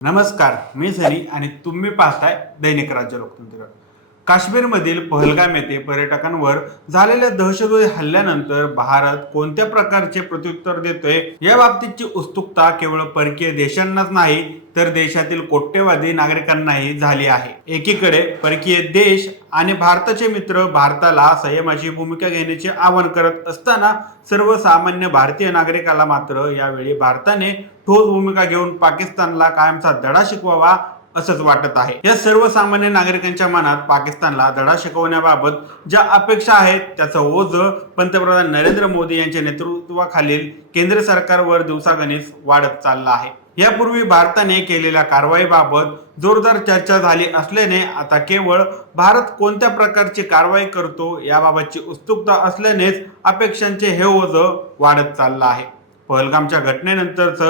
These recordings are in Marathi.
नमस्कार, मी सनी आणि तुम्ही पाहताय दैनिक राज्य लोकतंत्र. काश्मीरमधील पहलगाम येथे पर्यटकांवर झालेल्या दहशतवादी हल्ल्यानंतर भारत कोणत्या प्रकारचे प्रत्युत्तर देतोय या बाबतीतची उत्सुकता केवळ परकीय देशांनाच नाही तर देशातील कोट्यवधी नागरिकांनाही झाली आहे. एकीकडे परकीय देश आणि भारताचे मित्र भारताला संयमाची भूमिका घेण्याचे आवाहन करत असताना सर्वसामान्य भारतीय नागरिकाला मात्र यावेळी भारताने ठोस भूमिका घेऊन पाकिस्तानला कायमचा धडा शिकवावा असंच वाटत आहे. या सर्वसामान्य नागरिकांच्या मनात पाकिस्तानला धडा शिकवण्याबाबत ज्या अपेक्षा आहेत त्याचं ओझं पंतप्रधान नरेंद्र मोदी यांच्या नेतृत्वाखालील केंद्र सरकारवर दिवसागणिक वाढत चाललं आहे. यापूर्वी भारताने केलेल्या कारवाईबाबत जोरदार चर्चा झाली असल्याने आता केवळ भारत कोणत्या प्रकारची कारवाई करतो याबाबतची उत्सुकता असल्यानेच अपेक्षांचे हे ओझं वाढत चाललं आहे. पहलगामच्या घटनेनंतरच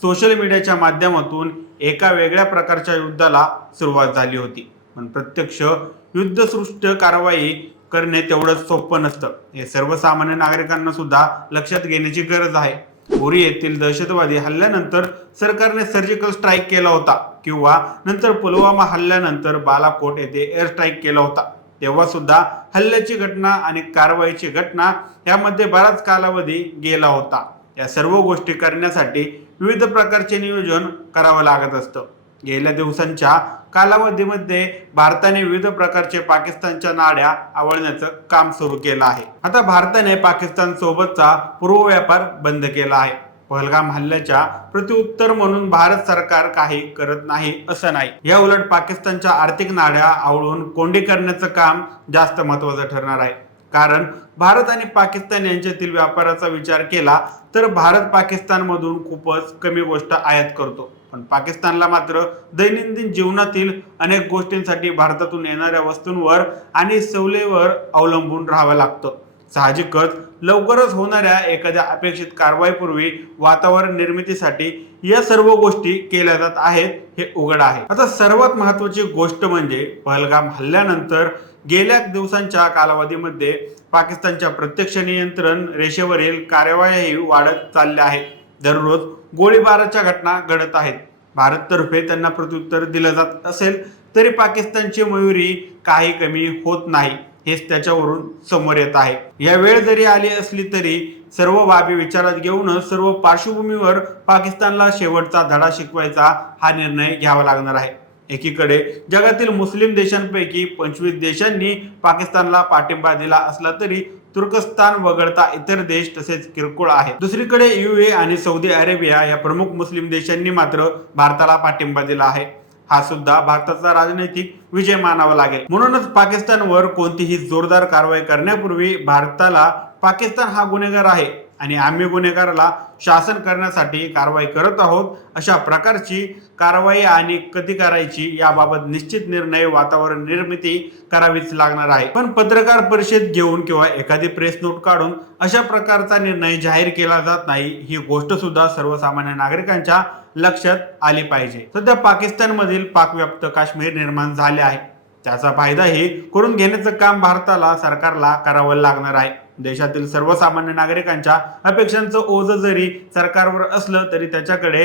सोशल मीडियाच्या माध्यमातून एका वेगळ्या प्रकारच्या युद्धाला सुरुवात झाली होती. पण प्रत्यक्ष युद्धसृष्ट कारवाई करणे तेवढंच सोपं नसतं हे सर्वसामान्य नागरिकांना सुद्धा लक्षात घेण्याची गरज आहे. उरी येथील दहशतवादी हल्ल्यानंतर सरकारने सर्जिकल स्ट्राईक केला होता किंवा नंतर पुलवामा हल्ल्यानंतर बालाकोट येथे एअर स्ट्राईक केला होता, तेव्हा सुद्धा हल्ल्याची घटना आणि कारवाईची घटना यामध्ये बराच कालावधी गेला होता. या सर्व गोष्टी करण्यासाठी विविध प्रकारचे नियोजन करावं लागत असतं. गेल्या दिवसांच्या कालावधीमध्ये भारताने विविध प्रकारचे पाकिस्तानच्या नाड्या आवळण्याचं काम सुरू केलं आहे. आता भारताने पाकिस्तान सोबतचा पूर्व व्यापार बंद केला आहे. पहलगाम हल्ल्याच्या प्रत्युत्तर म्हणून भारत सरकार काही करत नाही असं नाही. या उलट पाकिस्तानच्या आर्थिक नाड्या आवळून कोंडी करण्याचं काम जास्त महत्वाचं ठरणार आहे. कारण भारत आणि पाकिस्तान यांच्यातील व्यापाराचा विचार केला तर भारत पाकिस्तान मधून खूपच कमी गोष्ट आयात करतो, पण पाकिस्तानला मात्र दैनंदिन जीवनातील अनेक गोष्टींसाठी भारतातून येणाऱ्या वस्तूंवर आणि सेवेवर अवलंबून राहावं लागतं. साहजिकच लवकरच होणाऱ्या एखाद्या अपेक्षित कारवाईपूर्वी वातावरण निर्मितीसाठी या सर्व गोष्टी केल्या जात आहेत हे उघड आहे. आता सर्वात महत्वाची गोष्ट म्हणजे पहलगाम हल्ल्यानंतर गेल्या दिवसांच्या कालावधीमध्ये पाकिस्तानच्या प्रत्यक्ष नियंत्रण रेषेवरील कार्यवाही वाढत चालल्या आहेत. दररोज गोळीबाराच्या घटना घडत आहेत. भारततर्फे त्यांना प्रत्युत्तर दिलं जात असेल तरी पाकिस्तानची मयुरी काही कमी होत नाही हेच त्याच्यावरून समोर येत आहे. या वेळ जरी आली असली तरी सर्व बाबी विचारात घेऊनच सर्व पार्श्वभूमीवर पाकिस्तानला शेवटचा धडा शिकवायचा हा निर्णय घ्यावा लागणार आहे. एकीकडे जगातील मुस्लिम देशांपैकी 25 देशांनी पाकिस्तानला पाठिंबा दिला असला तरी तुर्कस्तान वगळता इतर देश तसेच किरकोळ आहेत. दुसरीकडे UAE आणि सौदी अरेबिया या प्रमुख मुस्लिम देशांनी मात्र भारताला पाठिंबा दिला आहे. हा सुद्धा भारताचा राजनैतिक विजय मानावा लागेल. म्हणूनच पाकिस्तानवर कोणतीही जोरदार कारवाई करण्यापूर्वी भारताला पाकिस्तान हा गुन्हेगार आहे आणि आम्ही गुन्हेगाराला शासन करण्यासाठी कारवाई करत आहोत अशा प्रकारची कारवाई आणि कधी करायची याबाबत निश्चित निर्णय वातावरण निर्मिती करावीच लागणार आहे. पण पत्रकार परिषद घेऊन किंवा एखादी प्रेस नोट काढून अशा प्रकारचा निर्णय जाहीर केला जात नाही ही गोष्ट सुद्धा सर्वसामान्य नागरिकांच्या लक्षात आली पाहिजे. सध्या पाकिस्तानमधील पाकव्याप्त काश्मीर निर्माण झाले आहे. त्याचा फायदाही करून घेण्याचं काम भारताला सरकारला करावं लागणार आहे. देशातील सर्वसामान्य नागरिकांच्या अपेक्षांचं ओझं जरी सरकारवर असलं तरी त्याच्याकडे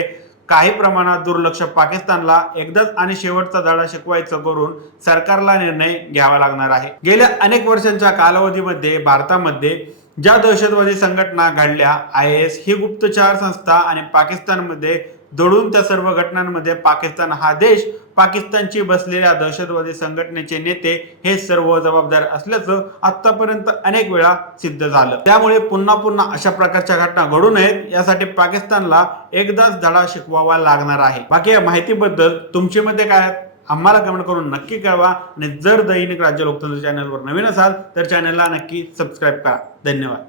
काही प्रमाणात दुर्लक्ष पाकिस्तानला एकदाच आणि शेवटचा धडा शिकवायचं करून सरकारला निर्णय घ्यावा लागणार आहे. गेल्या अनेक वर्षांच्या कालावधीमध्ये भारतामध्ये ज्या दहशतवादी संघटना घडल्या, IS ही गुप्तचर संस्था आणि पाकिस्तानमध्ये दडून त्या सर्व घटनांमध्ये पाकिस्तान हा देश, पाकिस्तानची बसलेल्या दहशतवादी संघटनेचे नेते हे सर्व जबाबदार असल्याचं आतापर्यंत अनेक वेळा सिद्ध झालं. त्यामुळे पुन्हा पुन्हा अशा प्रकारच्या घटना घडू नयेत यासाठी पाकिस्तानला एकदाच धडा शिकवावा लागणार आहे. बाकी या माहितीबद्दल तुमची मते काय आहेत आम्हाला कमेंट करून नक्की कळवा आणि जर दैनिक राज्य लोकतंत्र चॅनलवर नवीन असाल तर चॅनलला नक्की सबस्क्राईब करा. धन्यवाद.